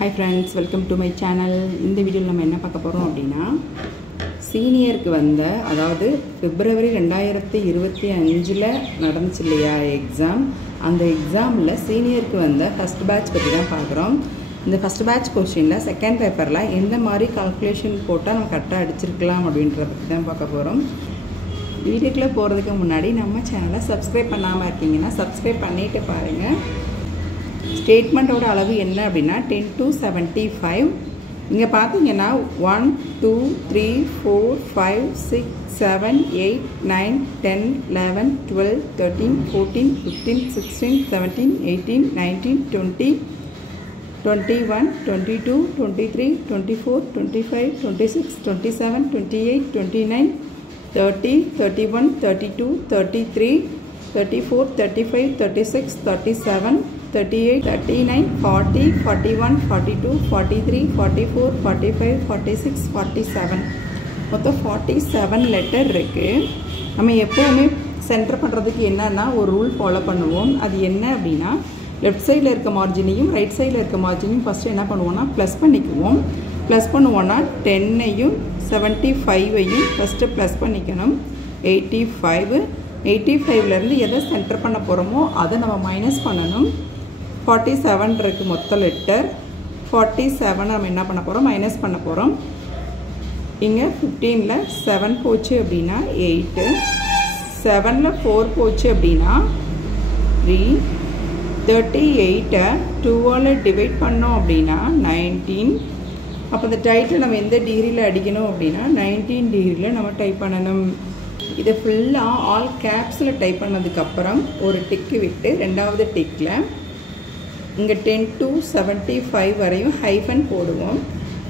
Hi friends, welcome to my channel. In this video நம்ம என்ன பார்க்க போறோம் அப்படினா சீனியருக்கு வந்த அதாவது பிப்ரவரி 2025ல நடந்துச்சு இல்லையா எக்ஸாம். அந்த எக்ஸாம்ல சீனியருக்கு வந்த ஃபர்ஸ்ட் பேட்ச் பத்தி தான் பார்க்கறோம். இந்த ஃபர்ஸ்ட் பேட்ச் क्वेश्चनல செகண்ட் பேப்பர்ல எந்த மாதிரி கால்குலேஷன் போட்டா நம்ம கரெக்ட்டா அடிச்சிருக்கலாம் அப்படிங்கறத பத்தி தான் பார்க்க போறோம். வீடியோக்குள்ள போறதுக்கு முன்னாடி நம்ம சேனலை சப்ஸ்கிரைப் பண்ணாம இருக்கீங்கன்னா சப்ஸ்கிரைப் பண்ணிட்டு பாருங்க. ஸ்டேட்மெண்ட் ஓட அளவு என்ன அப்படினா 10 to 75. இங்க பாத்தீங்கன்னா 1 2 3 4 5 6 7 8 9 10 11 12 13 14 15 16 17 18 19 20 21 22 23 24 25 26 27 28 29 30 31 32 33 34 35 36 37 38 39 40 41 42 43 44 45 46 47 மொத்தம் 47 லெட்டர் இருக்கு. நம்ம எப்பவுமே சென்டர் பண்றதுக்கு என்னன்னா ஒரு ரூல் ஃபாலோ பண்ணுவோம். அது என்ன அப்படினா லெஃப்ட் சைடுல இருக்க மார்ஜினையும் ரைட் சைடுல இருக்க மார்ஜினையும் ஃபர்ஸ்ட் என்ன பண்ணுவோம்னா ப்ளஸ் பண்ணிக்குவோம். ப்ளஸ் பண்ணுவோம்னா 10 ஐயும் 75 ஐயும் ஃபர்ஸ்ட் ப்ளஸ் பண்ணிக்கணும். 85ல இருந்து எதை சென்டர் பண்ண போறோமோ அதை நம்ம மைனஸ் பண்ணனும். 47 இருக்கு மொத்த லெட்டர். 47 நம்ம என்ன பண்ண போறோம் மைனஸ் பண்ண போறோம். இங்க 15ல 7 போச்சு அப்படினா 8, 7ல 4 போச்சு அப்படினா 3, 38 2 ஆல டிவைட் பண்ணோம் அப்படினா 19. அப்ப இந்த டைட்டில் நம்ம எந்த டிகிரில அடிக்கணும் அப்படினா 19 டிகிரில நம்ம டைப் பண்ணனும். இத ஃபுல்லா ஆல் கேப்ஸ்ல டைப் பண்ணதுக்கு அப்புறம் ஒரு டிக் விட்டு இரண்டாவது டிக்ல இங்க 10 to 75 வரையும் ஹைபன் போடுவோம்.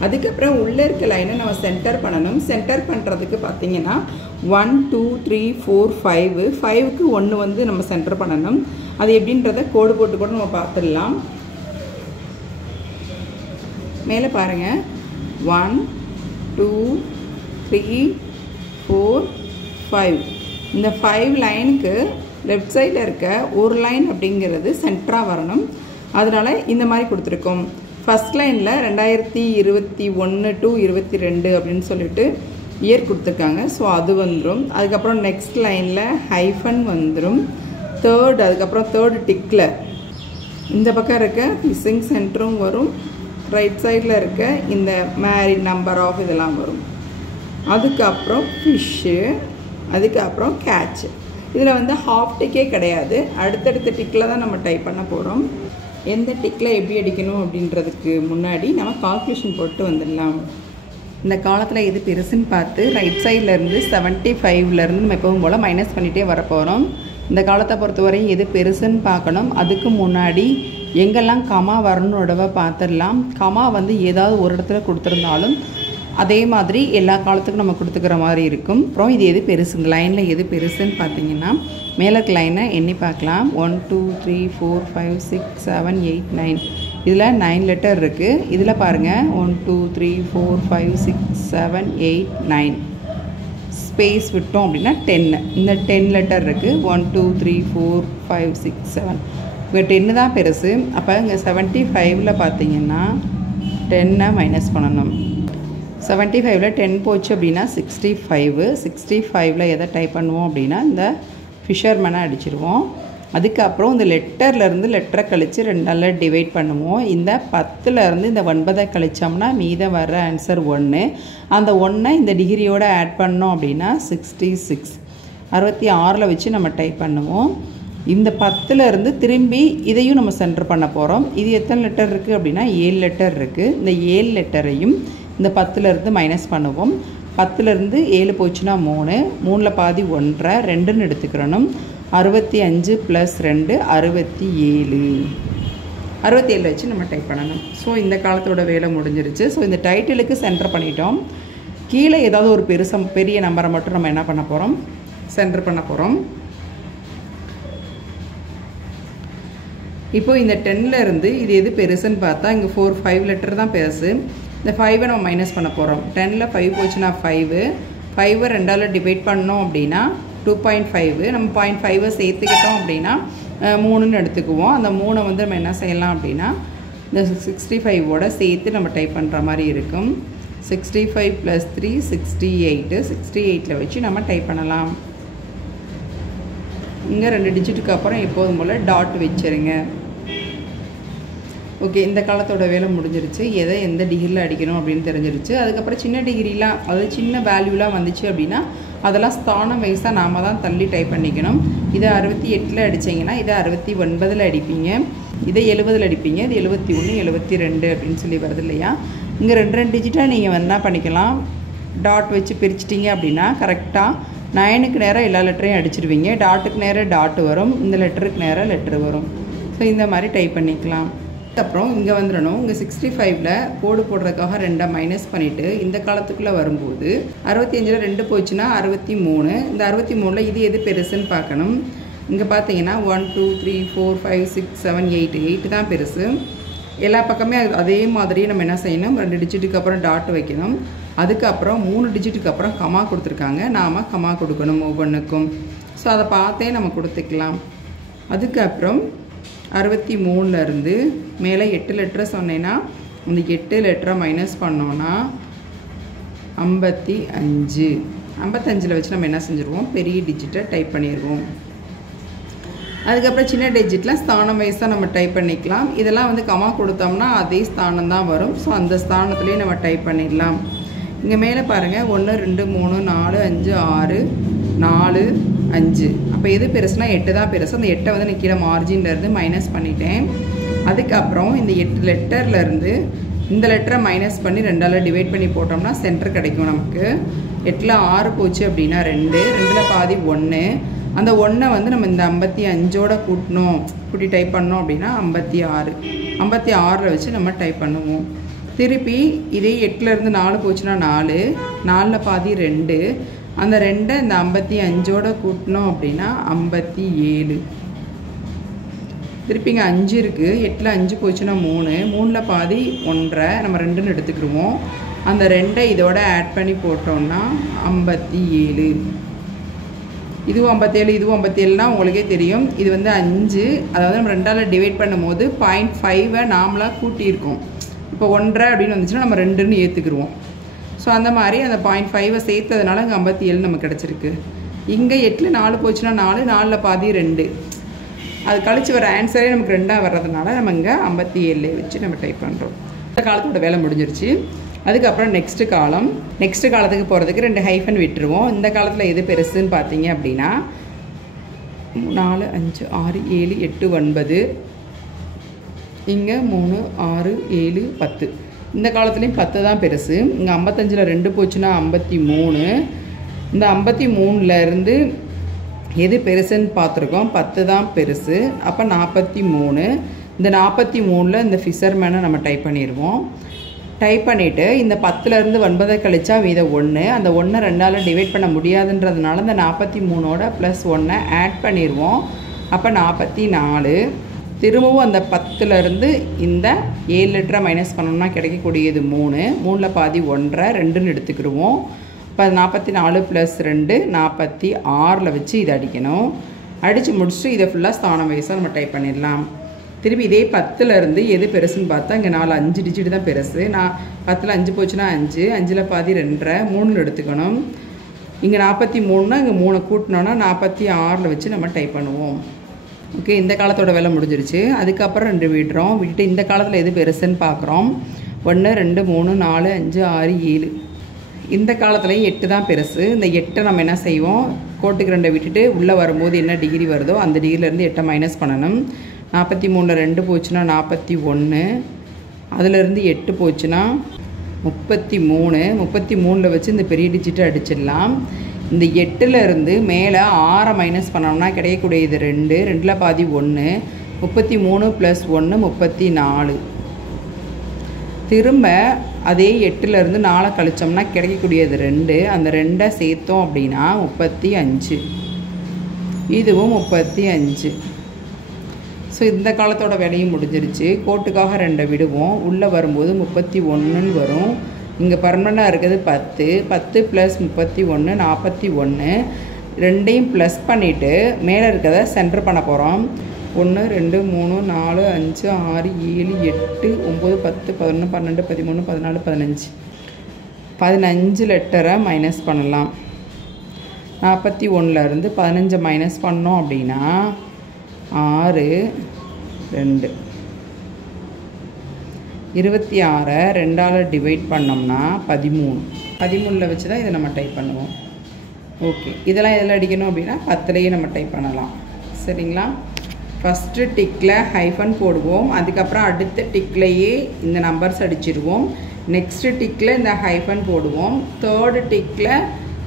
அதுக்கு அப்புறம் உள்ள இருக்க லைனை நம்ம சென்டர் பண்ணனும். சென்டர் பண்றதுக்கு பாத்தீங்கன்னா 1 2 3 4 5 5க்கு 1 வந்து நம்ம சென்டர் பண்ணனும். அது எப்படின்றத கோடு போட்டு கூட நம்ம பார்த்துடலாம். மேலே பாருங்க 1 2 3 4 5. இந்த 5 லைனுக்கு லெஃப்ட் சைடுல இருக்க ஒரு லைன் அப்படிங்கிறது சென்டரா வரணும். அதனால இந்த மாதிரி கொடுத்திருக்கோம். ஃபர்ஸ்ட் லைன்ல 2021 to 22 அப்படினு சொல்லிட்டு இயர் கொடுத்திருக்காங்க. சோ அது வந்துரும். அதுக்கு அப்புறம் நெக்ஸ்ட் லைன்ல ஹைபன் வந்துரும். தேர்ட் அதுக்கு அப்புறம் தேர்ட் டிக்ல இந்த பக்கம் இருக்க மிஸ்ஸிங் சென்டரும் வரும். ரைட் சைடுல இருக்க இந்த மேரிட் நம்பர் ஆஃப் இதெல்லாம் வரும். அதுக்கு அப்புறம் ஃபிஷ், அதுக்கு அப்புறம் கேட்ச். இதுல வந்து ஹாஃப் டிக்கே கிடையாது. அடுத்தடுத்த டிக்ல தான் நம்ம டைப் பண்ண போறோம். எந்த டிக்ல எப்படி அடிக்கணும் அப்படின்றதுக்கு முன்னாடி நம்ம கால்குலேஷன் போட்டு வந்துடலாம். இந்த காலத்துல எது பெருசுன்னு பார்த்து ரைட் சைடுல இருந்து 75ல இருந்து நம்ம எப்பவும் போல மைனஸ் பண்ணிட்டே வர போறோம். இந்த காலத்தை பொறுத்தவரை எது பெருசுன்னு பார்க்கணும். அதுக்கு முன்னாடி எங்கெல்லாம் கமா வரணும்னு பார்த்துடலாம். கமா வந்து ஏதாவது ஒரு இடத்துல கொடுத்திருந்தாலும் அதே மாதிரி எல்லா காலத்துக்கும் நம்ம கொடுத்துக்கிற மாதிரி இருக்கும். அப்புறம் இது எது பெருசுங்க லைன்ல எது பெருசுன்னு பார்த்தீங்கன்னா மேலே இருக்க லைனை எண்ணி பார்க்கலாம். 1 2 3 4 5 6 7 8 9. இதில் 9 லெட்டர் இருக்கு. இதில் பாருங்க 1 2 3 4 5 6 7 8 9. ஸ்பேஸ் விட்டோம் அப்படின்னா 10. இந்த 10 லெட்டர் இருக்கு. 1 2 3 4 5 6 7. இங்கே 10 தான் பெருசு. அப்போ இங்கே 75ல பார்த்தீங்கன்னா 10 மைனஸ் பண்ணணும். 75ல 10 போச்சு அப்படின்னா 65. 65ல எதை டைப் பண்ணுவோம் அப்படின்னா இந்த ஃபிஷர்மேனை அடிச்சிருவோம். அதுக்கப்புறம் இந்த லெட்டர்ல இருந்து லெட்டரை கழிச்சு 2ஆல டிவைட் பண்ணுவோம். இந்த 10ல இருந்து இந்த 9 கழிச்சோம்னா மீதம் வர ஆன்சர் 1. அந்த 1 இந்த டிகிரியோட ஆட் பண்ணோம் அப்படின்னா 66. 66ல வச்சு நம்ம டைப் பண்ணுவோம். இந்த 10ல இருந்து திரும்பி இதையும் நம்ம சென்டர் பண்ண போறோம். இது எத்தனை லெட்டர் இருக்கு அப்படின்னா 7 லெட்டர் இருக்கு. இந்த 7 லெட்டரையும் இந்த 10ல இருந்து மைனஸ் பண்ணுவோம். 10ல இருந்து 7 போச்சுனா 3, 3ல பாதி 1, 2ன்னு எடுத்துக்கறணும். 65 + 2 67. 67 வச்சு நம்ம டைப் பண்ணனும். சோ இந்த காலத்தோட வேலை முடிஞ்சிருச்சு. சோ இந்த டைட்டிலுக்கு சென்டர் பண்ணிட்டோம். கீழ ஏதாவது ஒரு பெரிய நம்பரை மட்டும் நம்ம என்ன பண்ண போறோம் சென்டர் பண்ண போறோம். இப்போ இந்த 10ல இருந்து இது எது பெருசுன்னு பார்த்தா இங்க 4 5 லெட்டர் தான் பெருசு. இந்த 5 நம்ம மைனஸ் பண்ண போறோம். 10ல 5 போச்சுனா 5. 5 2ஆல டிவைட் பண்ணோம் அப்படினா 2.5. நம்ம 0.5 சேர்த்துக்கிட்டோம் அப்படினா 3ன்னு எடுத்துக்குவோம். அந்த 3 வந்து நம்ம என்ன செய்யலாம் அப்படினா இந்த 65ஓட சேர்த்து நம்ம டைப் பண்ணுற மாதிரி இருக்கும். 65 + 3 68. 68ல் வச்சு நம்ம டைப் பண்ணலாம். இங்கே 2 டிஜிட்டுக்கு அப்புறம் எப்போதும் போல் டாட் வச்சுருங்க. ஓகே, இந்த காலத்தோட வேலை முடிஞ்சிருச்சு. எதை எந்த டிகிரியில் அடிக்கணும் அப்படின்னு தெரிஞ்சிருச்சு. அதுக்கப்புறம் சின்ன டிகிரிலாம், அதாவது சின்ன வேல்யூலாம் வந்துச்சு அப்படின்னா அதெல்லாம் ஸ்தானம் வைஸாக நாம் தான் தள்ளி டைப் பண்ணிக்கணும். இதை 68ல் அடித்தீங்கன்னா இதை 69ல் அடிப்பீங்க, இதை 70ல் அடிப்பீங்க, இது 71 72 அப்படின்னு சொல்லி வருது இல்லையா. இங்கே 2 டிஜிட்டாக நீங்கள் என்ன பண்ணிக்கலாம், டாட் வச்சு பிரிச்சிட்டிங்க அப்படின்னா கரெக்டாக 9க்கு நேராக எல்லா லெட்டரையும் அடிச்சிடுவீங்க. டாட்டுக்கு நேராக டாட்டு வரும், இந்த லெட்டருக்கு நேராக லெட்ரு வரும். ஸோ இந்த மாதிரி டைப் பண்ணிக்கலாம். அப்புறம் இங்கே வந்துடணும். இங்கே 65ல் கோடு போடுறதுக்காக 2 மைனஸ் பண்ணிவிட்டு இந்த காலத்துக்குள்ளே வரும்போது 65ல் 2 போச்சுன்னா 63. இந்த 63ல் இது எது பெருசுன்னு பார்க்கணும். இங்கே பார்த்தீங்கன்னா 1 2 3 4 5 6 7 8 8 தான் பெருசு. எல்லா பக்கமே அதே மாதிரியே நம்ம என்ன செய்யணும், 2 டிஜிட்டுக்கு அப்புறம் டாட் வைக்கணும். அதுக்கப்புறம் 3 டிஜிட்டுக்கு அப்புறம் கமா கொடுத்துருக்காங்க, நாம் கமா கொடுக்கணும் ஒவ்வொன்றுக்கும். ஸோ அதை பார்த்தே நம்ம கொடுத்துக்கலாம். அதுக்கப்புறம் 63லேருந்து மேலே 8 லெட்டரை சொன்னேன்னா அந்த 8 லெட்டரை மைனஸ் பண்ணோன்னா 55. 55ல் வச்சு நம்ம என்ன செஞ்சுருவோம், பெரிய டிஜிட்டை டைப் பண்ணிடுவோம். அதுக்கப்புறம் சின்ன டிஜிட்டில் ஸ்தானம் வைஸாக நம்ம டைப் பண்ணிக்கலாம். இதெல்லாம் வந்து கமா கொடுத்தோம்னா அதே ஸ்தானம் தான் வரும். ஸோ அந்த ஸ்தானத்துலேயே நம்ம டைப் பண்ணிடலாம். இங்கே மேலே பாருங்கள் 1 2 3 4 5 6 4 5. அப்போ எது பெருசுனா 8 தான் பெருசு. அந்த 8 வந்து நான் கீழே மார்ஜின்லேருந்து மைனஸ் பண்ணிட்டேன். அதுக்கப்புறம் இந்த 8 லெட்டர்லேருந்து இந்த லெட்டரை மைனஸ் பண்ணி 2ஆல் டிவைட் பண்ணி போட்டோம்னா சென்டர் கிடைக்கும் நமக்கு. 8ல் 6 போச்சு அப்படின்னா 2, 2ல் பாதி 1. அந்த 1 வந்து நம்ம இந்த 55ஓட கூட்டி டைப் பண்ணோம் அப்படின்னா 56. 56ல் வச்சு நம்ம டைப் பண்ணுவோம். திருப்பி இதே 8லேருந்து 4 போச்சுன்னா 4, 4ல் பாதி 2. அந்த 2 இந்த 55ஓட கூட்டினோம் அப்படின்னா 57. திருப்பி இங்கே 5 இருக்குது. 8ல் 5 போச்சுன்னா 3, 3ல் பாதி 1.5, நம்ம 2ன்னு எடுத்துக்கிடுவோம். அந்த 2 இதோட ஆட் பண்ணி போட்டோம்னா 57. இதுவும் 57, இதுவும் 57னா உங்களுக்கே தெரியும். இது வந்து 5, அதாவது நம்ம 2ஆல் டிவைட் பண்ணும் போது 0.5 நாமளாக கூட்டியிருக்கோம். இப்போ 1.5 அப்படின்னு வந்துச்சுன்னா நம்ம 2ன்னு ஏற்றுக்குருவோம். ஸோ அந்த மாதிரி அந்த 0.5 சேர்த்ததுனால இங்கே 57 நமக்கு கிடச்சிருக்கு. இங்கே 8ல் 4 போச்சுன்னா 4, 4ல் பாதி 2. அது கழிச்சு வர ஆன்சரே நமக்கு 2ஆக வர்றதுனால நம்ம இங்கே 57 வச்சு நம்ம டைப் பண்ணுறோம். இந்த காலத்தோட வேலை முடிஞ்சிருச்சு. அதுக்கப்புறம் நெக்ஸ்ட்டு காலத்துக்கு போகிறதுக்கு 2 ஹைஃபன் விட்டுருவோம். இந்த காலத்தில் எது பெருசுன்னு பார்த்தீங்க அப்படின்னா 4 5 6 7 8 9. இங்கே 3 6 7 10. இந்த காலத்துலேயும் 10 தான் பெருசு. இங்கே 55ல் 2 போச்சுன்னா 53. இந்த 53லேருந்து எது பெருசுன்னு பார்த்துருக்கோம், 10 தான் பெருசு. அப்போ 43. இந்த 43ல் இந்த ஃபிஷர்மேனை நம்ம டைப் பண்ணிடுவோம். டைப் பண்ணிவிட்டு இந்த 10லேருந்து 9 கழிச்சா மீத 1. அந்த 1 2ஆல் டிவைட் பண்ண முடியாதுன்றதுனால இந்த 43ஓட +1 ஆட் பண்ணிடுவோம். அப்போ 44. திரும்பவும் அந்த 10லேருந்து இந்த 7 லெட்டரை மைனஸ் பண்ணோம்னா கிடைக்கக்கூடியது 3, 3ல் பாதி 1.5, 2ன்னு எடுத்துக்கிடுவோம். இப்போ 44 + 2 46ல் வச்சு இதை அடிக்கணும். அடித்து முடிச்சுட்டு இதை ஃபுல்லாக ஸ்தானம் வைஸாக நம்ம டைப் பண்ணிடலாம். திருப்பி இதே 10லேருந்து எது பெருசுன்னு பார்த்தா இங்கே 4 5 டிஜிட் தான் பெருசு. 10ல் 5 போச்சுன்னா 5, 5ல் பாதி 2.5, 3ன்னு எடுத்துக்கணும். இங்கே 43னா இங்கே 3 கூட்டினோன்னா 46ல் வச்சு நம்ம டைப் பண்ணுவோம். ஓகே, இந்த காலத்தோட வேலை முடிஞ்சிருச்சு. அதுக்கப்புறம் 2 விட்டுட்டு இந்த காலத்தில் எது பெருசுன்னு பார்க்குறோம். 1 2 3 4 5 6 7. இந்த காலத்துலேயும் 8 தான் பெருசு. இந்த 8 நம்ம என்ன செய்வோம், கோட்டுக்கு 2 விட்டுட்டு உள்ளே வரும்போது என்ன டிகிரி வருதோ அந்த டிகிரிலேருந்து 8 மைனஸ் பண்ணணும். 43ல் 2 போச்சுன்னா 41. அதிலேருந்து 8 போச்சுன்னா 33. 33ல் வச்சு இந்த பெரிய டிஜிட்டை அடிச்சிடலாம். இந்த 8லேருந்து மேலே 6 மைனஸ் பண்ணோம்னா கிடைக்கக்கூடியது 2, 2ல் பாதி 1. 33 + 1 34. திரும்ப அதே 8லேருந்து 4 கழிச்சோம்னா கிடைக்கக்கூடியது 2. அந்த 2 சேர்த்தோம் அப்படின்னா 35. இதுவும் 35. ஸோ இந்த காலத்தோட வேலையும் முடிஞ்சிருச்சு. கோட்டுக்காக 2 விடுவோம். உள்ளே வரும்போது 31ன்னு வரும். இங்கே பர்மனெண்ட்டாக இருக்கிறது 10. 10 + 31 41. 2ஐயும் ப்ளஸ் பண்ணிவிட்டு மேலே இருக்கிறத சென்டர் பண்ண போகிறோம். 1 2 3 4 5 6 7 8 9 10 11 12 13 14 15 15 லெட்டரை மைனஸ் பண்ணலாம். 41 இருந்து 15 மைனஸ் பண்ணோம் அப்படின்னா 6 2 26 2ஆல் டிவைட் பண்ணோம்னா 13 வச்சு தான் இதை நம்ம டைப் பண்ணுவோம். ஓகே, இதெல்லாம் எதில் அடிக்கணும் அப்படின்னா 10லேயே நம்ம டைப் பண்ணலாம். சரிங்களா? ஃபஸ்ட்டு டிக்கில் ஹைஃபன் போடுவோம், அதுக்கப்புறம் அடுத்த டிக்லையே இந்த நம்பர்ஸ் அடிச்சிடுவோம். நெக்ஸ்ட்டு டிக்கில் இந்த ஹைஃபன் போடுவோம். தேர்டு டிக்கில்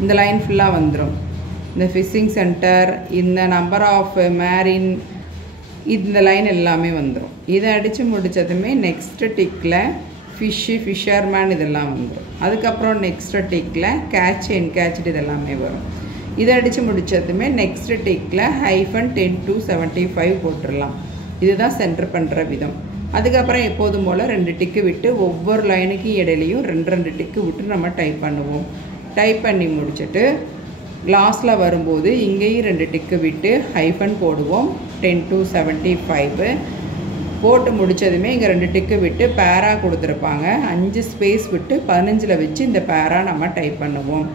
இந்த லைன் ஃபுல்லாக வந்துடும். இந்த ஃபிஷிங் சென்டர், இந்த நம்பர் ஆஃப் மேரின், இந்த லைன் எல்லாமே வந்துடும். இதை அடித்து முடித்ததுமே நெக்ஸ்ட்டு டிக்கில் ஃபிஷ்ஷு, ஃபிஷர்மேன் இதெல்லாம் வந்துடும். அதுக்கப்புறம் நெக்ஸ்ட்டு டிக்கில் கேட்ச், என்கேட்ச்டு இதெல்லாமே வரும். இதை அடித்து முடித்ததுமே நெக்ஸ்ட்டு டிக்கில் ஹைஃபன் 10 to 75 போட்டுடலாம். இதுதான் சென்டர் பண்ணுற விதம். அதுக்கப்புறம் எப்போதும் போல் 2 டிக்கு விட்டு ஒவ்வொரு லைனுக்கு இடையிலையும் 2 டிக்கு விட்டு நம்ம டைப் பண்ணுவோம். டைப் பண்ணி முடிச்சுட்டு லாஸ்ட்டில் வரும்போது இங்கேயும் 2 டிக்கு விட்டு ஹைஃபன் போடுவோம். 10 to 75 போட்டு முடித்ததுமே இங்கே 2 டிக்கு விட்டு பேரா கொடுத்துருப்பாங்க. 5 ஸ்பேஸ் விட்டு 15 வச்சு இந்த பேரா நம்ம டைப் பண்ணுவோம்.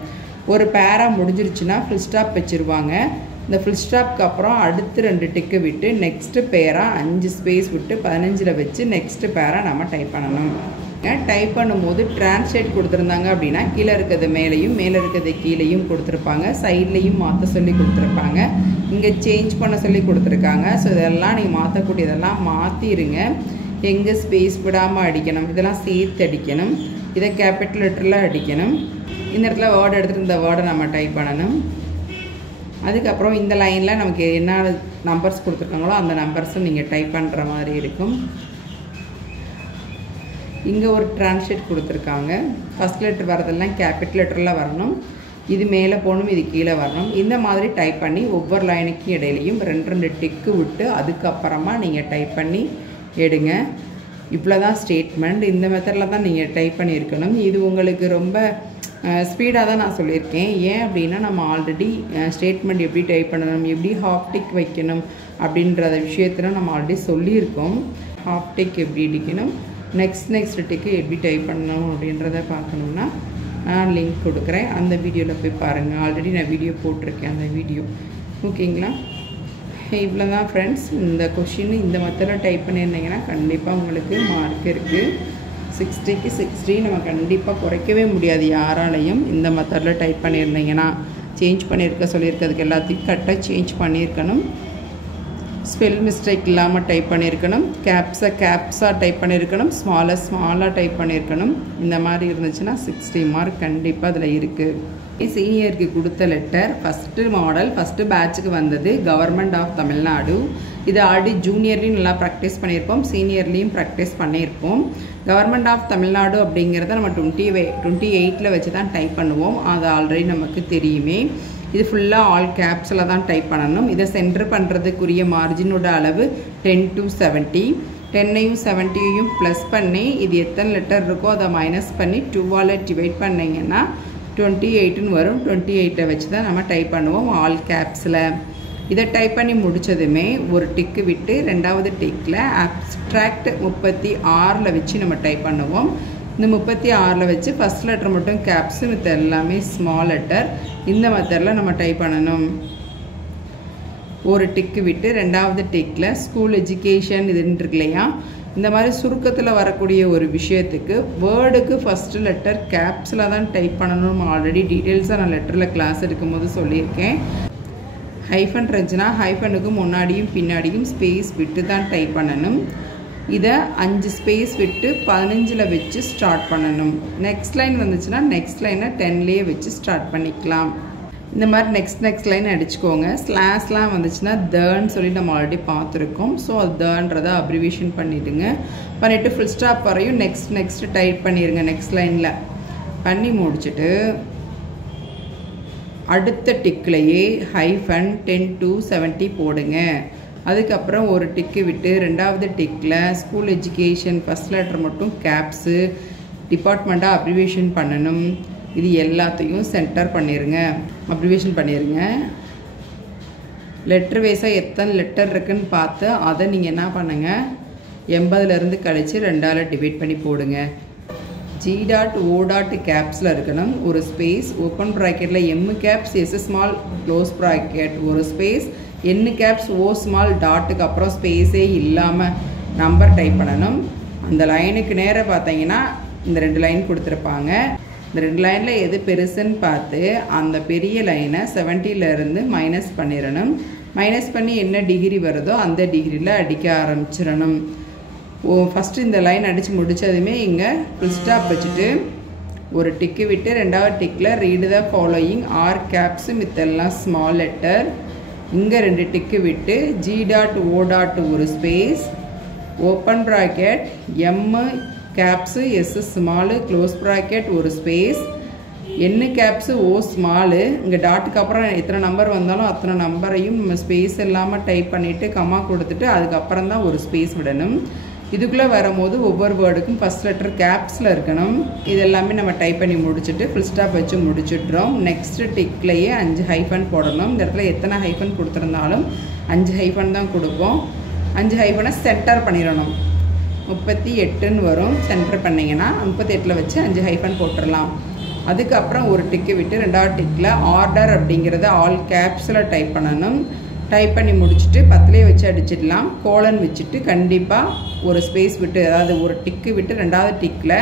ஒரு பேரா முடிஞ்சிருச்சுன்னா ஃபுல் ஸ்டாப் வச்சுருவாங்க. இந்த ஃபுல் ஸ்டாப்க்கு அப்புறம் அடுத்து 2 டிக்கு விட்டு நெக்ஸ்ட்டு பேரா 5 ஸ்பேஸ் விட்டு 15 வச்சு நெக்ஸ்ட்டு பேரா நம்ம டைப் பண்ணணும். டைப் பண்ணும்போது டிரான்ஸ்லேட் கொடுத்துருந்தாங்க அப்படின்னா கீழே இருக்கிறது மேலேயும் மேலே இருக்கிறது கீழேயும் கொடுத்துருப்பாங்க. சைட்லேயும் மாற்ற சொல்லி கொடுத்துருப்பாங்க. இங்கே சேஞ்ச் பண்ண சொல்லி கொடுத்துருக்காங்க. ஸோ இதெல்லாம் நீங்கள் மாற்றக்கூடியதெல்லாம் மாற்றிடுங்க. எங்கே ஸ்பேஸ் விடாமல் அடிக்கணும், இதெல்லாம் சேர்த்து அடிக்கணும். இதை கேபிட்டல் லெட்டரில் அடிக்கணும். இந்த இடத்துல வேர்டு எடுத்துகிட்டு இந்த வேர்டை நம்ம டைப் பண்ணணும். அதுக்கப்புறம் இந்த லைனில் நமக்கு என்ன நம்பர்ஸ் கொடுத்துருக்காங்களோ அந்த நம்பர்ஸும் நீங்கள் டைப் பண்ணுற மாதிரி இருக்கும். இங்கே ஒரு டிரான்ஸ்லேட் கொடுத்துருக்காங்க. ஃபஸ்ட் லெட்டர் வரதெல்லாம் கேபிட்டல் லெட்டரில் வரணும். இது மேலே போகணும், இது கீழே வரணும். இந்த மாதிரி டைப் பண்ணி ஒவ்வொரு லைனுக்கும் இடையிலையும் 2 டிக்கு விட்டு அதுக்கப்புறமா நீங்கள் டைப் பண்ணி எடுங்க. இவ்வளோ தான் ஸ்டேட்மெண்ட். இந்த மெத்தடில் தான் நீங்கள் டைப் பண்ணியிருக்கணும். இது உங்களுக்கு ரொம்ப ஸ்பீடாக தான் நான் சொல்லியிருக்கேன். ஏன் அப்படின்னா நம்ம ஆல்ரெடி ஸ்டேட்மெண்ட் எப்படி டைப் பண்ணணும், எப்படி ஹாஃப் டிக் வைக்கணும் அப்படின்றத விஷயத்தில் நம்ம ஆல்ரெடி சொல்லியிருக்கோம். ஹாஃப் டிக் எப்படி அடிக்கணும், நெக்ஸ்ட் டிக்கு எப்படி டைப் பண்ணணும் அப்படின்றத பார்க்கணுன்னா நான் லிங்க் கொடுக்குறேன். அந்த வீடியோவில் போய் பாருங்கள். ஆல்ரெடி நான் வீடியோ போட்டிருக்கேன் அந்த வீடியோ. ஓகேங்களா? இவ்வளோ தான் ஃப்ரெண்ட்ஸ். இந்த கொஷின் இந்த மெத்தடில் டைப் பண்ணியிருந்தீங்கன்னா கண்டிப்பாக உங்களுக்கு மார்க் இருக்குது. 60க்கு 60 நம்ம கண்டிப்பாக குறைக்கவே முடியாது யாராலையும். இந்த மெத்தடில் டைப் பண்ணியிருந்தீங்கன்னா சேஞ்ச் பண்ணியிருக்க சொல்லியிருக்கிறதுக்கு எல்லாத்தையும் கரெக்டாக சேஞ்ச் பண்ணியிருக்கணும். ஸ்பெல் மிஸ்டேக் இல்லாமல் டைப் பண்ணியிருக்கணும். கேப்ஸாக டைப் பண்ணியிருக்கணும். ஸ்மாலாக டைப் பண்ணியிருக்கணும். இந்த மாதிரி இருந்துச்சுன்னா 60 மார்க் கண்டிப்பாக அதில் இருக்குது. சீனியருக்கு கொடுத்த லெட்டர் ஃபஸ்ட்டு மாடல் ஃபஸ்ட்டு பேட்சுக்கு வந்தது கவர்மெண்ட் ஆஃப் தமிழ்நாடு. இது ஆல்ரெடி ஜூனியர்லேயும் நல்லா ப்ராக்டிஸ் பண்ணியிருப்போம், சீனியர்லேயும் ப்ராக்டிஸ் பண்ணியிருப்போம். கவர்மெண்ட் ஆஃப் தமிழ்நாடு அப்படிங்கிறத நம்ம 28 வச்சு தான் டைப் பண்ணுவோம். அது ஆல்ரெடி நமக்கு தெரியுமே. இது ஃபுல்லாக ஆல் கேப்ஸில் தான் டைப் பண்ணணும். இதை சென்டர் பண்ணுறதுக்குரிய மார்ஜினோட அளவு 10 to 70. 10ஐயும் 70ஐயும் ப்ளஸ் பண்ணி இது எத்தனை லெட்டர் இருக்கோ அதை மைனஸ் பண்ணி 2ஆல் டிவைட் பண்ணிங்கன்னா 28ன்னு வரும். 28 வச்சு தான் நம்ம டைப் பண்ணுவோம் ஆல் கேப்ஸில். இதை டைப் பண்ணி முடித்ததுமே ஒரு டிக்கு விட்டு 2வது டிக்கில் அப்ஸ்ட்ராக்ட் 36 வச்சு நம்ம டைப் பண்ணுவோம். இந்த 36 வச்சு ஃபஸ்ட் லெட்டர் மட்டும் கேப்ஸு, மித்த எல்லாமே ஸ்மால் லெட்டர். இந்த மெத்தடில் நம்ம டைப் பண்ணணும். ஒரு டிக்கு விட்டு 2வது டிக்கில் ஸ்கூல் எஜுகேஷன் இதுன்னு இருக்கு இல்லையா, இந்த மாதிரி சுருக்கத்தில் வரக்கூடிய ஒரு விஷயத்துக்கு வேர்டுக்கு ஃபஸ்ட்டு லெட்டர் கேப்ஸில் தான் டைப் பண்ணணும். ஆல்ரெடி டீட்டெயில்ஸாக நான் லெட்டரில் கிளாஸ் எடுக்கும்போது சொல்லியிருக்கேன். ஹைஃபன் இருந்துச்சுன்னா ஹைஃபனுக்கு முன்னாடியும் பின்னாடியும் ஸ்பேஸ் விட்டு தான் டைப் பண்ணணும். இதை 5 ஸ்பேஸ் விட்டு 15 வச்சு ஸ்டார்ட் பண்ணணும். நெக்ஸ்ட் லைன் வந்துச்சுன்னா நெக்ஸ்ட் லைனை 10லேயே வச்சு ஸ்டார்ட் பண்ணிக்கலாம். இந்த மாதிரி நெக்ஸ்ட் லைன் அடிச்சுக்கோங்க. ஸ்லாஷ்லாம் வந்துச்சுன்னா தன்னு சொல்லி நம்ம ஆல்ரெடி பார்த்துருக்கோம். ஸோ அது தன்றதை அப்ரிவேஷன் பண்ணிவிடுங்க. பண்ணிவிட்டு ஃபுல் ஸ்டாப் வரையும் நெக்ஸ்ட் டைப் பண்ணிடுங்க. நெக்ஸ்ட் லைனில் பண்ணி முடிச்சுட்டு அடுத்த டிக்லேயே ஹைஃபன் 10 to 70 போடுங்க. அதுக்கப்புறம் ஒரு டிக்கு விட்டு 2வது டிக்கில் ஸ்கூல் எஜுகேஷன் ஃபஸ்ட் லெட்டர் மட்டும் கேப்ஸு டிபார்ட்மெண்ட்டாக அப்ரிவேஷன் பண்ணணும். இது எல்லாத்தையும் சென்டர் பண்ணிடுங்க, அப்ரிவேஷன் பண்ணிடுங்க. லெட்டர் வைஸாக எத்தனை லெட்டர் இருக்குன்னு பார்த்து அதை நீங்கள் என்ன பண்ணுங்கள் 80லேருந்து கழித்து 2ஆல் டிவைட் பண்ணி போடுங்க. G டாட் O டாட் கேப்ஸில் இருக்கணும் ஒரு ஸ்பேஸ், ஓப்பன் ப்ராக்கெட்டில் M caps S small close bracket ஒரு space, N caps O small டாட்டுக்கு அப்புறம் ஸ்பேஸே இல்லாமல் நம்பர் டைப் பண்ணணும். அந்த லைனுக்கு நேராக பார்த்தீங்கன்னா இந்த 2 லைன் கொடுத்துருப்பாங்க. இந்த 2 லைனில் எது பெருசுன்னு பார்த்து அந்த பெரிய லைனை 70லேருந்து மைனஸ் பண்ணிடணும். மைனஸ் பண்ணி என்ன டிகிரி வருதோ அந்த டிகிரியில் அடிக்க ஆரம்பிச்சிடணும். ஃபஸ்ட்டு இந்த லைன் அடித்து முடித்ததுமே இங்கே ஃபுல் ஸ்டாப் வச்சுட்டு ஒரு டிக்கு விட்டு 2வது டிக்கில் read the following R caps மித்தெல்லாம் ஸ்மால் லெட்டர். இங்கே 2 டிக்கு விட்டு G டாட் O டாட் ஒரு space, open bracket M caps S small close bracket ஒரு space, N caps O small. இங்கே டாட்டுக்கு அப்புறம் எத்தனை நம்பர் வந்தாலும் அத்தனை நம்பரையும் நம்ம ஸ்பேஸ் இல்லாமல் டைப் பண்ணிவிட்டு கம்மா கொடுத்துட்டு அதுக்கப்புறம் தான் ஒரு ஸ்பேஸ் விடணும். இதுக்குள்ளே வரும்போது ஒவ்வொரு வேர்டுக்கும் ஃபஸ்ட் லெட்டர் கேப்ஸில் இருக்கணும். இது எல்லாமே நம்ம டைப் பண்ணி முடிச்சுட்டு ஃபுல் ஸ்டாப் வச்சு முடிச்சுட்றோம். நெக்ஸ்ட்டு டிக்லேயே 5 ஹைஃபன் போடணும். இந்த இடத்துல எத்தனை ஹைஃபன் கொடுத்துருந்தாலும் 5 ஹைஃபன் தான் கொடுப்போம். 5 ஹைஃபனை சென்டர் பண்ணிடணும். 38ன்னு வரும். சென்டர் பண்ணிங்கன்னா 38ல் வச்சு 5 ஹைஃபன் போட்டுடலாம். அதுக்கப்புறம் ஒரு டிக்கு விட்டு 2வது டிக்கில் ஆர்டர் அப்படிங்கிறத ஆல் கேப்ஸில் டைப் பண்ணணும். டைப் பண்ணி முடிச்சுட்டு 10லேயே வச்சு அடிச்சிடலாம். கோலன் வச்சுட்டு கண்டிப்பாக ஒரு ஸ்பேஸ் விட்டு, அதாவது ஒரு டிக்கு விட்டு 2வது டிக்கில்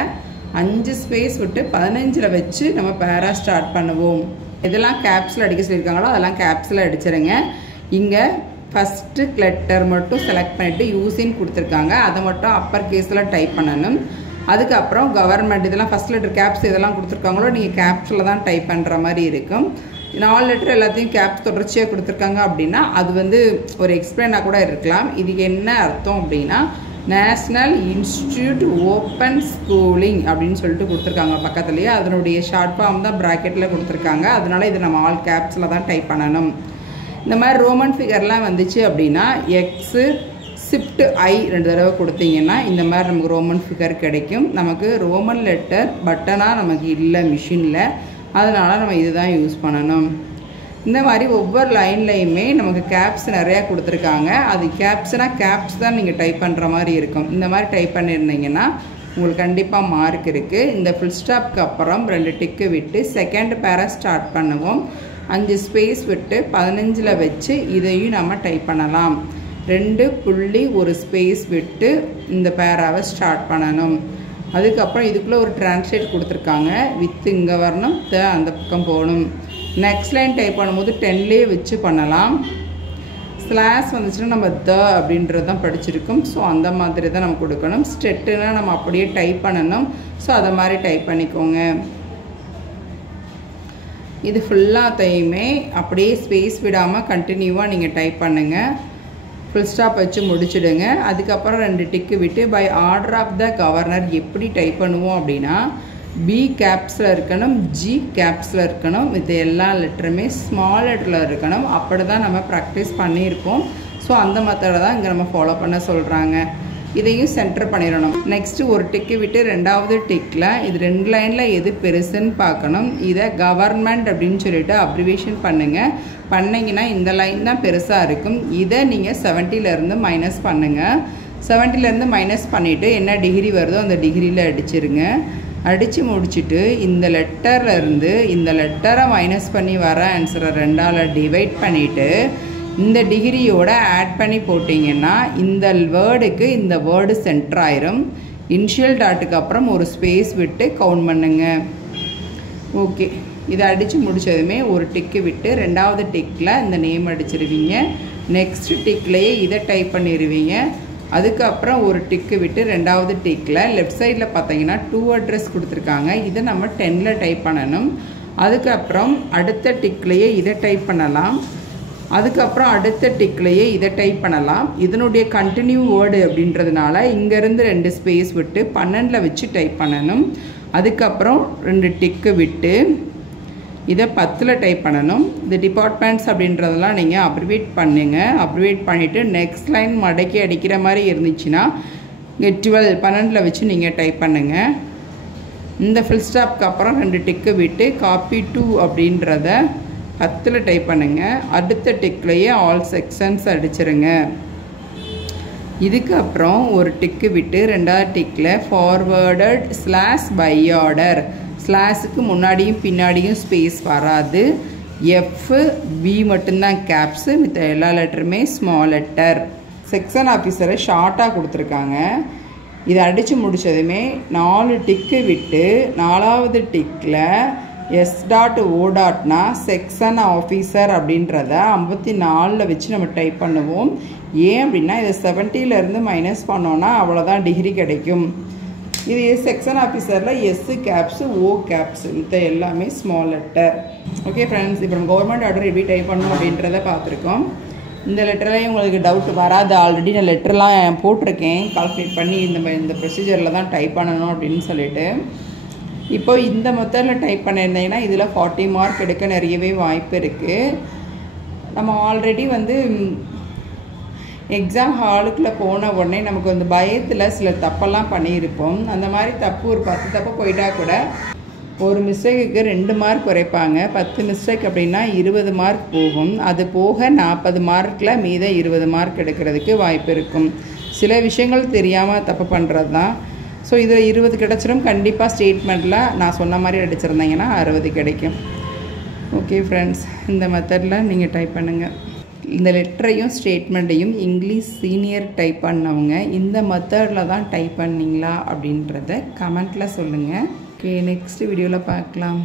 5 ஸ்பேஸ் விட்டு 15ல் வச்சு நம்ம பேரா ஸ்டார்ட் பண்ணுவோம். இதெல்லாம் கேப்ஸில் அடிக்க சொல்லியிருக்காங்களோ அதெல்லாம் கேப்ஸில் அடிச்சிருங்க. இங்கே ஃபஸ்ட்டு லெட்டர் மட்டும் செலக்ட் பண்ணிவிட்டு யூஸின்னு கொடுத்துருக்காங்க, அதை மட்டும் அப்பர் கேஸில் டைப் பண்ணணும். அதுக்கப்புறம் கவர்மெண்ட் இதெல்லாம் ஃபஸ்ட் லெட்டர் கேப்ஸ் இதெல்லாம் கொடுத்துருக்காங்களோ நீங்கள் கேப்ஸில் தான் டைப் பண்ணுற மாதிரி இருக்கும். 4 லெட்டர் எல்லாத்தையும் கேப்ஸ் தொடர்ச்சியாக கொடுத்துருக்காங்க அப்படின்னா அது வந்து ஒரு எக்ஸ்பிளைனாக கூட இருக்கலாம். இதுக்கு என்ன அர்த்தம் அப்படின்னா நேஷ்னல் இன்ஸ்டிடியூட் ஓப்பன் ஸ்கூலிங் அப்படின்னு சொல்லிட்டு கொடுத்துருக்காங்க பக்கத்துலேயே. அதனுடைய ஷார்ட் ஃபார்ம் தான் ப்ராக்கெட்டில் கொடுத்துருக்காங்க. அதனால இதை நம்ம ஆல் கேப்ஸில் தான் டைப் பண்ணணும். இந்த மாதிரி ரோமன் ஃபிகர்லாம் வந்துச்சு அப்படின்னா எக்ஸு ஷிஃப்ட் I 2 தடவை கொடுத்தீங்கன்னா இந்த மாதிரி நமக்கு ரோமன் ஃபிகர் கிடைக்கும். நமக்கு ரோமன் லெட்டர் பட்டனாக நமக்கு இல்லை மிஷினில், அதனால் நம்ம இதுதான் யூஸ் பண்ணணும். இந்த மாதிரி ஒவ்வொரு லைன்லையுமே நமக்கு கேப்ஸ் நிறையா கொடுத்துருக்காங்க. அது கேப்ஸ்னால் கேப்ஸ் தான் நீங்கள் டைப் பண்ணுற மாதிரி இருக்கும். இந்த மாதிரி டைப் பண்ணியிருந்தீங்கன்னா உங்களுக்கு கண்டிப்பாக மார்க் இருக்குது. இந்த ஃபுல் ஸ்டாப்க்கு அப்புறம் 2 டிக்கு விட்டு செகண்ட் பேரா ஸ்டார்ட் பண்ணுவோம். 5 ஸ்பேஸ் விட்டு 15ல் வச்சு இதையும் நம்ம டைப் பண்ணலாம். 2 புள்ளி ஒரு ஸ்பேஸ் விட்டு இந்த பேராவை ஸ்டார்ட் பண்ணணும். அதுக்கப்புறம் இதுக்குள்ளே ஒரு டிரான்ஸ்லேட் கொடுத்துருக்காங்க. வித் இங்கே வரணும், அந்த பக்கம் போகணும். நெக்ஸ்ட் லைன் டைப் பண்ணும்போது 10லேயே வச்சு பண்ணலாம். ஸ்லாஷ் வந்துச்சுன்னா நம்ம அப்படின்றது தான் படிச்சிருக்கோம். ஸோ அந்த மாதிரி தான் நம்ம கொடுக்கணும். ஸ்டெட்டுன்னா நம்ம அப்படியே டைப் பண்ணணும். ஸோ அதை மாதிரி டைப் பண்ணிக்கோங்க. இது ஃபுல்லாத்தையுமே அப்படியே ஸ்பேஸ் விடாமல் கண்டினியூவாக நீங்கள் டைப் பண்ணுங்கள். ஃபுல் ஸ்டாப் வச்சு முடிச்சுடுங்க. அதுக்கப்புறம் 2 டிக்கு விட்டு by order of the governor எப்படி டைப் பண்ணுவோம் அப்படின்னா B கேப்ஸில் இருக்கணும், G கேப்ஸில் இருக்கணும். இது எல்லா லெட்டருமே ஸ்மால் லெட்டரில் இருக்கணும். அப்படி தான் நம்ம ப்ராக்டிஸ் பண்ணியிருக்கோம். ஸோ அந்த மெத்தடை தான் இங்கே நம்ம ஃபாலோ பண்ண சொல்கிறாங்க. இதையும் சென்டர் பண்ணிடணும். நெக்ஸ்ட்டு ஒரு டிக்கு விட்டு 2வது டிக்கில் இது 2 லைனில் எது பெருசுன்னு பார்க்கணும். இதை கவர்மெண்ட் அப்படின்னு சொல்லிட்டு அப்ரிவேஷன் பண்ணுங்கள். பண்ணிங்கன்னா இந்த லைன் தான் பெருசாக இருக்கும். இதை நீங்கள் 70லேருந்து மைனஸ் பண்ணுங்கள். 70லேருந்து மைனஸ் பண்ணிவிட்டு என்ன டிகிரி வருதோ அந்த டிகிரியில் அடிச்சிருங்க. அடித்து முடிச்சுட்டு இந்த லெட்டர்லேருந்து இந்த லெட்டரை மைனஸ் பண்ணி வர ஆன்சரை 2ஆல் டிவைட் பண்ணிவிட்டு இந்த டிகிரியோட ஆட் பண்ணி போட்டிங்கன்னா இந்த வேர்டுக்கு இந்த வேர்டு சென்டர் ஆயிரும். இனிஷியல் டாட்டுக்கு அப்புறம் ஒரு ஸ்பேஸ் விட்டு கவுண்ட் பண்ணுங்க. ஓகே, இதை அடித்து முடித்ததுமே ஒரு டிக்கு விட்டு 2வது டிக்கில் இந்த நேம் அடிச்சிருவீங்க. நெக்ஸ்ட் டிக்லேயே இதை டைப் பண்ணிடுவீங்க. அதுக்கப்புறம் ஒரு டிக்கு விட்டு 2வது டிக்கில் லெஃப்ட் சைடில் பார்த்தீங்கன்னா 2 அட்ரஸ் கொடுத்துருக்காங்க. இதை நம்ம 10ல் டைப் பண்ணணும். அதுக்கப்புறம் அடுத்த டிக்லேயே இதை டைப் பண்ணலாம். அதுக்கப்புறம் அடுத்த டிக்லேயே இதை டைப் பண்ணலாம். இதனுடைய கண்டினியூ வேர்டு அப்படின்றதுனால இங்கேருந்து 2 ஸ்பேஸ் விட்டு 12ல் வச்சு டைப் பண்ணணும். அதுக்கப்புறம் 2 டிக்கு விட்டு இதை 10ல் டைப் பண்ணணும். இந்த டிபார்ட்மெண்ட்ஸ் அப்படின்றதெல்லாம் நீங்கள் அப்ரிவேட் பண்ணுங்கள். அப்ரிவேட் பண்ணிவிட்டு நெக்ஸ்ட் லைன் மடக்கி அடிக்கிற மாதிரி இருந்துச்சுன்னா 12ல் வச்சு நீங்கள் டைப் பண்ணுங்கள். இந்த ஃபுல் ஸ்டாப்க்கு அப்புறம் 2 டிக்கு விட்டு காப்பி 2 அப்படின்றத 10ல் டைப் பண்ணுங்கள். அடுத்த டிக்லேயே ஆல் செக்ஷன்ஸ் அடிச்சிருங்க. இதுக்கு அப்புறம் ஒரு டிக்கு விட்டு ரெண்டாவது டிக்கில் ஃபார்வேர்டட் ஸ்லாஷ் பை ஆர்டர், ஸ்லாஷுக்கு முன்னாடியும் பின்னாடியும் ஸ்பேஸ் வராது. FB மட்டும்தான் கேப்ஸு, மித்த எல்லா லெட்டருமே ஸ்மால் லெட்டர். செக்ஷன் ஆஃபீஸரை ஷார்ட்டாக கொடுத்துருக்காங்க. இதை அடித்து முடித்ததுமே 4 டிக்கு விட்டு 4வது டிக்கில் S.O.னா செக்ஷன் ஆஃபீஸர் அப்படின்றத 54ல் வச்சு நம்ம டைப் பண்ணுவோம். ஏன் அப்படின்னா இதை 70லேருந்து மைனஸ் பண்ணோன்னா அவ்வளோதான் டிகிரி கிடைக்கும். இது செக்ஷன் ஆஃபீஸரில் எஸ் கேப்ஸு ஓ கேப்ஸு, மித்த எல்லாமே ஸ்மால் லெட்டர். ஓகே ஃப்ரெண்ட்ஸ், இப்போ நம்ம கவர்மெண்ட் ஆர்டர் எப்படி டைப் பண்ணணும் அப்படின்றத பார்த்துருக்கோம். இந்த லெட்டர்லேயும் உங்களுக்கு டவுட் வராது. ஆல்ரெடி நான் லெட்டர்லாம் போட்டிருக்கேன் கால்குலேட் பண்ணி இந்த ப்ரொசீஜரில் தான் டைப் பண்ணணும் அப்படின்னு சொல்லிட்டு. இப்போ இந்த மெத்தடில் டைப் பண்ணியிருந்தீங்கன்னா இதில் 40 மார்க் எடுக்க நிறையவே வாய்ப்பு இருக்குது. நம்ம ஆல்ரெடி எக்ஸாம் ஹாலுக்குள்ளே போன உடனே நமக்கு பயத்தில் சில தப்பெல்லாம் பண்ணியிருப்போம். அந்த மாதிரி தப்பு ஒரு 10 தப்பு போயிட்டா கூட ஒரு மிஸ்டேக்குக்கு 2 மார்க் குறைப்பாங்க. 10 மிஸ்டேக் அப்படின்னா 20 மார்க் போகும். அது போக 40 மார்க்கில் மீத 20 மார்க் எடுக்கிறதுக்கு வாய்ப்பு இருக்கும். சில விஷயங்கள் தெரியாமல் தப்பு பண்ணுறது தான். ஸோ இதில் 20 கிடச்சிரும். கண்டிப்பாக ஸ்டேட்மெண்ட்டில் நான் சொன்ன மாதிரி அடிச்சிருந்தீங்கன்னா 60 கிடைக்கும். ஓகே ஃப்ரெண்ட்ஸ், இந்த மெத்தடில் நீங்கள் டைப் பண்ணுங்கள். இந்த லெட்டரையும் ஸ்டேட்மெண்ட்டையும் இங்கிலீஷ் சீனியர் டைப் பண்ணவங்க இந்த மெத்தடில் தான் டைப் பண்ணிங்களா அப்படின்றத கமெண்ட்டில் சொல்லுங்கள். ஓகே, நெக்ஸ்ட் வீடியோவில் பார்க்கலாம்.